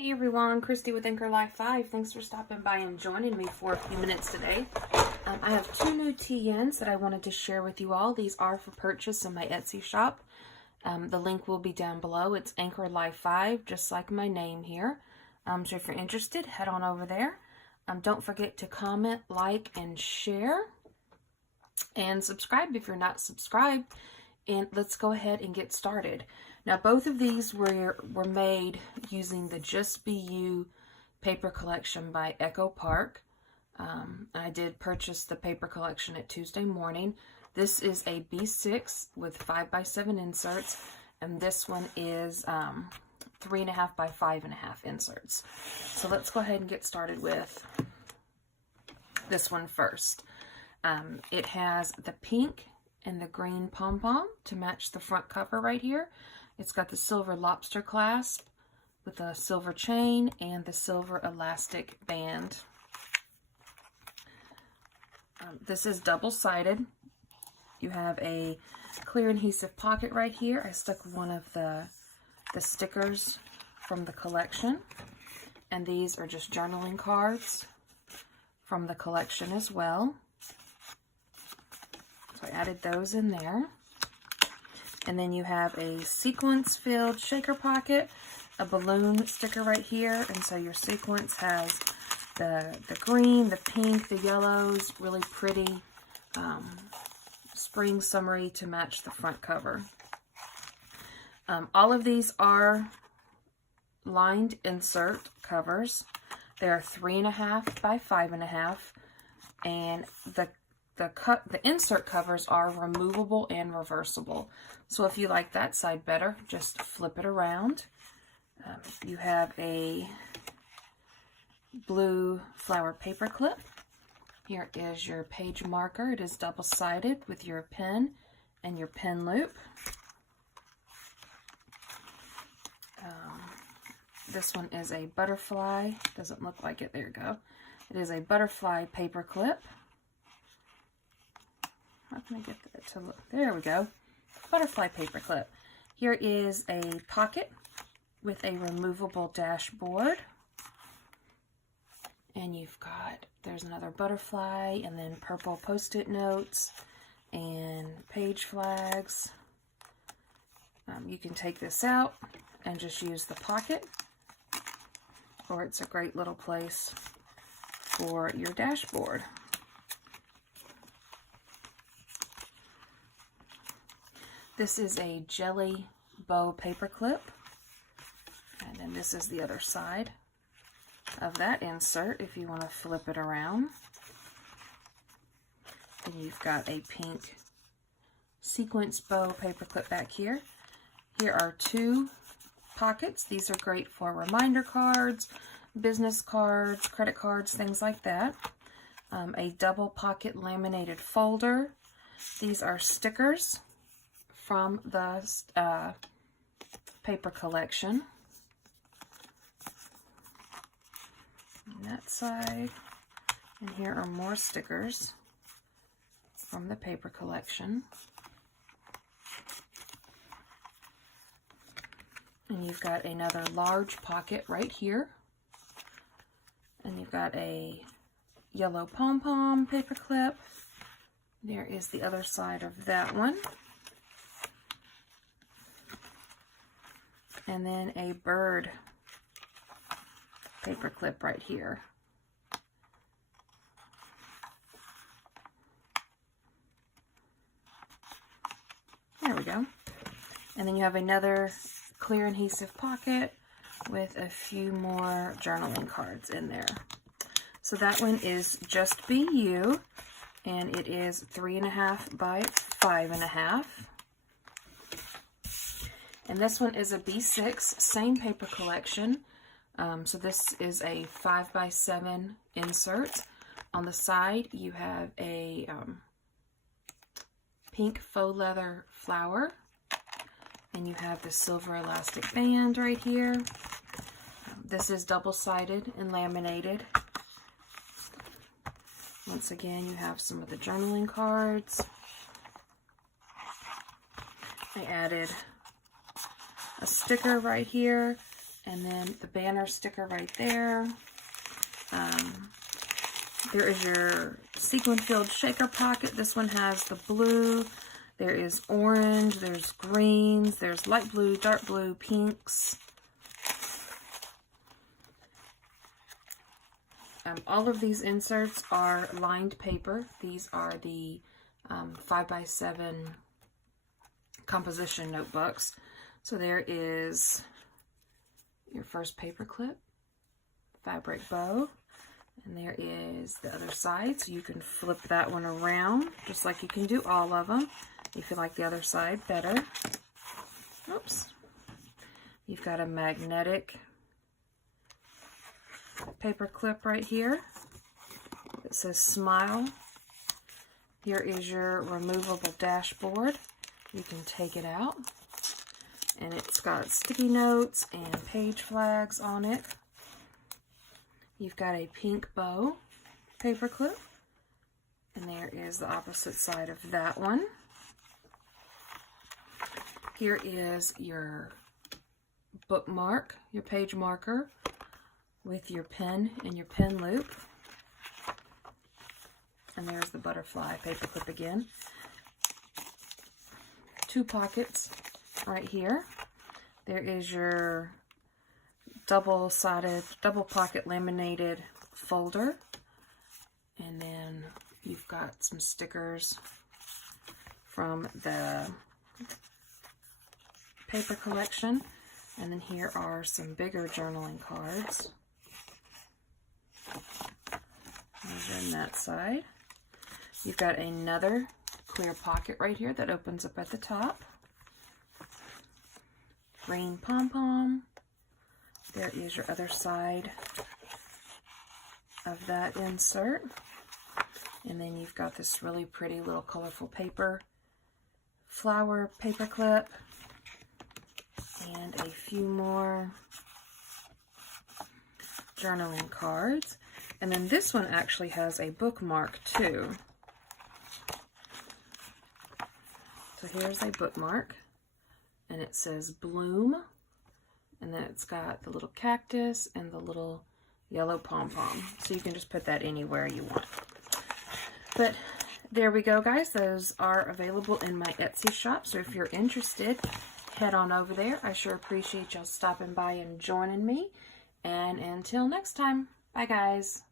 Hey everyone, Christy with Anchor Life 5. Thanks for stopping by and joining me for a few minutes today. I have two new TNs that I wanted to share with you all. These are for purchase in my Etsy shop. The link will be down below. It's Anchor Life 5, just like my name here. So if you're interested, head on over there. Don't forget to comment, like, and share. And subscribe if you're not subscribed. And let's go ahead and get started. Now, both of these were made using the Just Be You paper collection by Echo Park. I did purchase the paper collection at Tuesday morning. This is a B6 with 5x7 inserts, and this one is 3.5 by 5.5 inserts. So let's go ahead and get started with this one first. It has the pink and the green pom-pom to match the front cover right here. It's got the silver lobster clasp with a silver chain and the silver elastic band. This is double-sided. You have a clear adhesive pocket right here. I stuck one of the stickers from the collection. And these are just journaling cards from the collection as well. So I added those in there. And then you have a sequence-filled shaker pocket, a balloon sticker right here, and so your sequence has the green, the pink, the yellows, really pretty spring summery to match the front cover. All of these are lined insert covers. They are 3.5 by 5.5, and the insert covers are removable and reversible. So if you like that side better, just flip it around. You have a blue flower paper clip. Here is your page marker. It is double-sided with your pen and your pen loop. This one is a butterfly. Doesn't look like it. There you go. It is a butterfly paper clip. How can I get that to look? There we go. Butterfly paper clip. Here is a pocket with a removable dashboard. And you've got, there's another butterfly, and then purple post-it notes and page flags. You can take this out and just use the pocket, or it's a great little place for your dashboard. This is a jelly bow paper clip, and then this is the other side of that insert if you want to flip it around. And you've got a pink sequence bow paper clip back here. Here are two pockets. These are great for reminder cards, business cards, credit cards, things like that. A double pocket laminated folder. These are stickers from the paper collection. On that side. And here are more stickers from the paper collection. And you've got another large pocket right here. And you've got a yellow pom-pom paper clip. There is the other side of that one. And then a bird paper clip right here. There we go. And then you have another clear adhesive pocket with a few more journaling cards in there. So that one is Just Be You, and it is 3.5 by 5.5. And this one is a B6, same paper collection. So this is a 5x7 insert. On the side, you have a pink faux leather flower. And you have the silver elastic band right here. This is double-sided and laminated. Once again, you have some of the journaling cards. I added a sticker right here And then the banner sticker right there. There is your sequin-filled shaker pocket. This one has the blue. There is orange. There's greens. There's light blue, dark blue, pinks. All of these inserts are lined paper. These are the 5x7 composition notebooks. So there is your first paper clip, fabric bow, and there is the other side. So you can flip that one around just like you can do all of them if you like the other side better. Oops. You've got a magnetic paper clip right here. It says smile. Here is your removable dashboard. You can take it out. And it's got sticky notes and page flags on it. You've got a pink bow paper clip. And there is the opposite side of that one. Here is your bookmark, your page marker with your pen and your pen loop. And there's the butterfly paper clip again. 2 pockets right here. There is your double-sided, double pocket laminated folder. And then you've got some stickers from the paper collection. And then here are some bigger journaling cards. Those are on that side. You've got another clear pocket right here that opens up at the top. Green pom-pom. There is your other side of that insert. And then you've got this really pretty little colorful paper, flower paper clip, and a few more journaling cards. And then this one actually has a bookmark too. So here's a bookmark, and it says Bloom, and then it's got the little cactus and the little yellow pom-pom. So you can just put that anywhere you want. But there we go, guys. Those are available in my Etsy shop. So if you're interested, head on over there. I sure appreciate y'all stopping by and joining me. And until next time, bye guys.